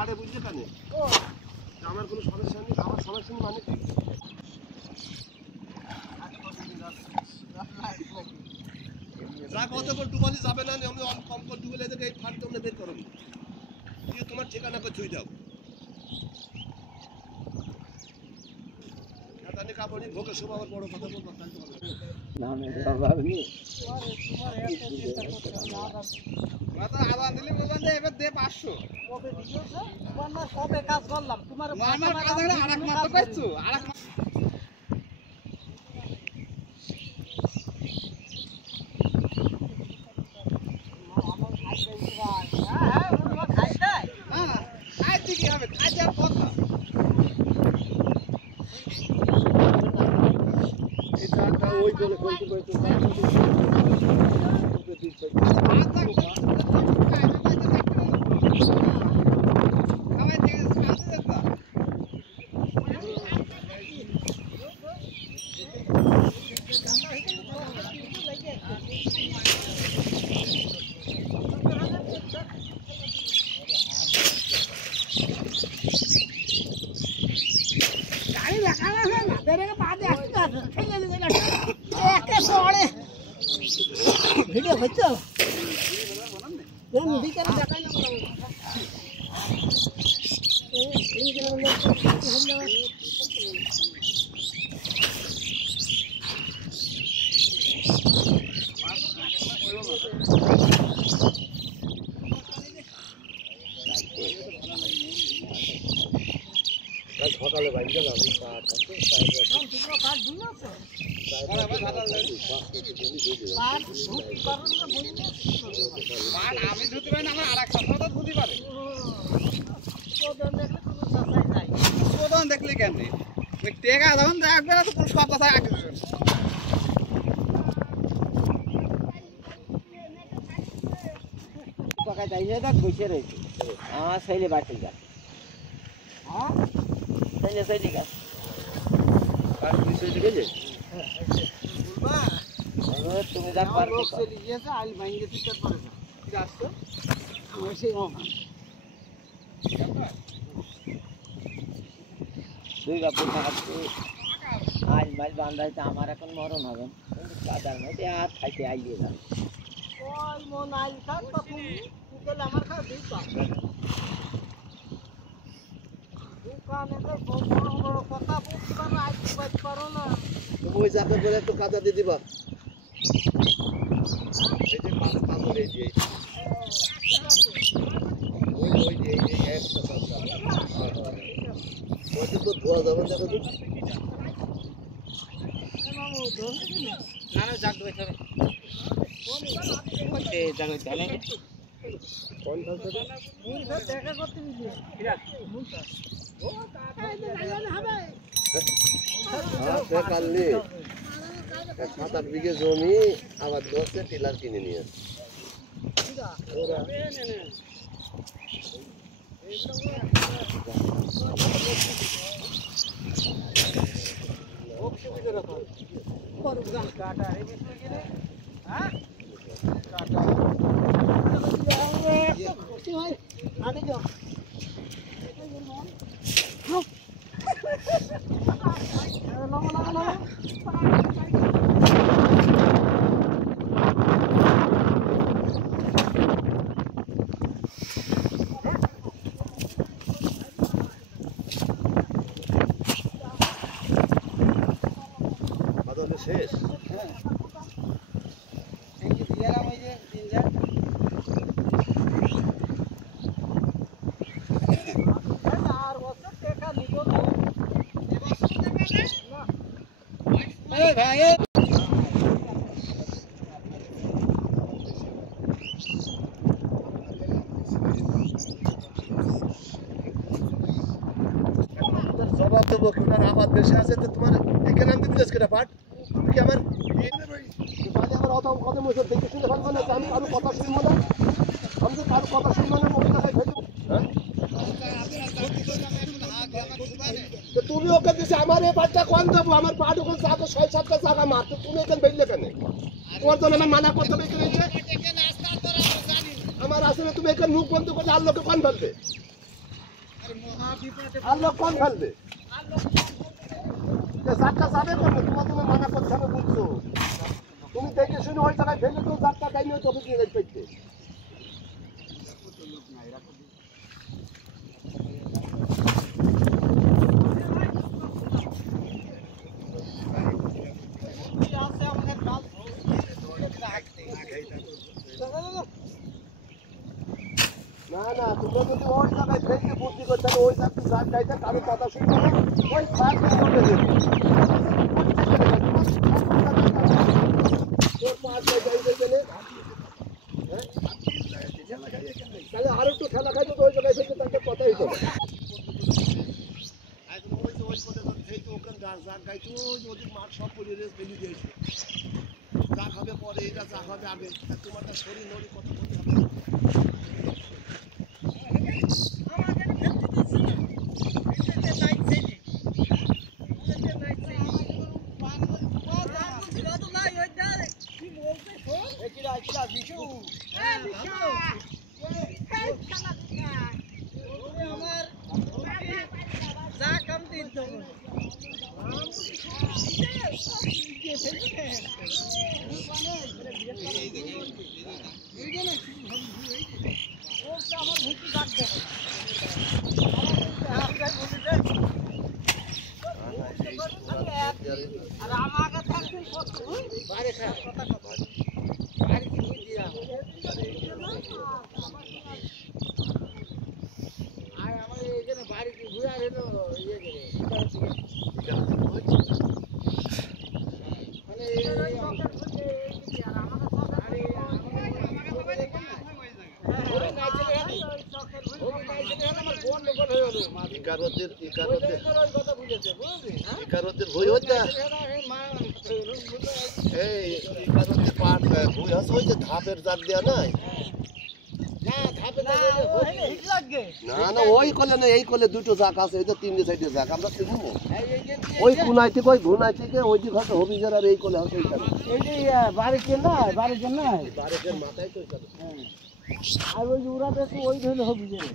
আড়ে বুঝতে পারে আমার কোনো সমস্যা নেই, আমার সমস্যা নেই মানে যা কত করে ডুবালি যাবে না, আমি অল্প কম করে ডুবে লেগে এই ফাট তোমরা বের করো দিয়ে তোমার ঠিকানা করে ছুঁই দাও জানি কাপড় ভোগে সব আবার বড় কথা বলবো না মাথা আবার দিলে বলবেন যে এবার দে 500 কবে দিছো তোমার না কবে কাজ করলাম তোমার আমার কাজ করে আরেক মাস তো কইছো আরেক মাস ভিডিও হচ্ছে সকালে বাইক গেলাম আমি ধুতে পারি না, আমার আর এক সপ্তাহ তো ধুতে পারে দেখলে কেন টেকা যখন দেখবে না তো কোনো সপ্তাহ আগে বসে রয়েছে আমার ছেলে বাড়তে যা ছেলে গাছ তুমি যা পারবে দুই কাপড় থাকতে আজ মাইল বান্ধাইতে আমার এখন মরণ হবে কাদার মধ্যে আর খাইতে আইলে না ওই যাতে বলে একটু কাদা দিয়ে দিবা এই যে পাঁচ পাঁচর এই যে ওই যে একটা তো ধোয়া যাবে দেখো না না যাক দেবে দেখা করতে কালনি 7-8 বিঘে জমি আবার 10 টিলার কিনে নিয়ে শেষ জবাব দেবো আবাদ বেশি আছে তো তোমার এখানে আমি বিলেজ করে পাট তুমি কি আমার তাহলে আমার অত কত বছর দেখে শুনে পারবো না আমি কারো কথা শুনবো না আমি তো কারো কথা শুনবো না মোটর টাকায় ফেলবো হ্যাঁ তো তুমি ওকে দিছে আমার এই পাটটা কোন দেবো আমার পাট ওখানে চাকা 6-7টা চাকা মারতো তুমি এখানে বেরলে কেন তোমার জন্য আমার মানা করতে হবে এখানে আমার আসলে তুমি এখানে মুখ বন্ধ করলে আর লোকে কোন ফেলবে আর লোক কোন ফেলবে চারটা যাবে কেন তোমার জন্য মানা করতে হবে বুঝছো তুমি দেখে শুনে ওই জায়গায় ফেলে তো চারটা টাইমে তোকে দিয়ে পেতে না না তোমরা যদি ওই জায়গায় ফেলতে বুদ্ধি করতে ওই জায়গায় কারো কথা শুনবে না ওই ফাঁক করবে তাহলে আর একটু খেলা খাইতো তো ওই জায়গায় থেকে তাকে কথাই তো সব পরিবেশ ফেলে দিয়েছে যা খাবে পরে এটা যা খাবে আগে তোমার শরীর নড়ি কথা বলতে হবে ধাপের জাত দেওয়া নাই না না ওই কলে না এই কলে দুটো জাক আছে এই তো তিনটে সাইডে জাক আমরা চিনবো ওই কোনাই থেকে ওই ঘুনাই থেকে ওই দিক হচ্ছে হবিজার আর এই কলে হচ্ছে বাড়িতে নাই বাড়িতে নাই বাড়ির মাথায় তো আর ওই উড়াতে ওই ধরলে হবিজার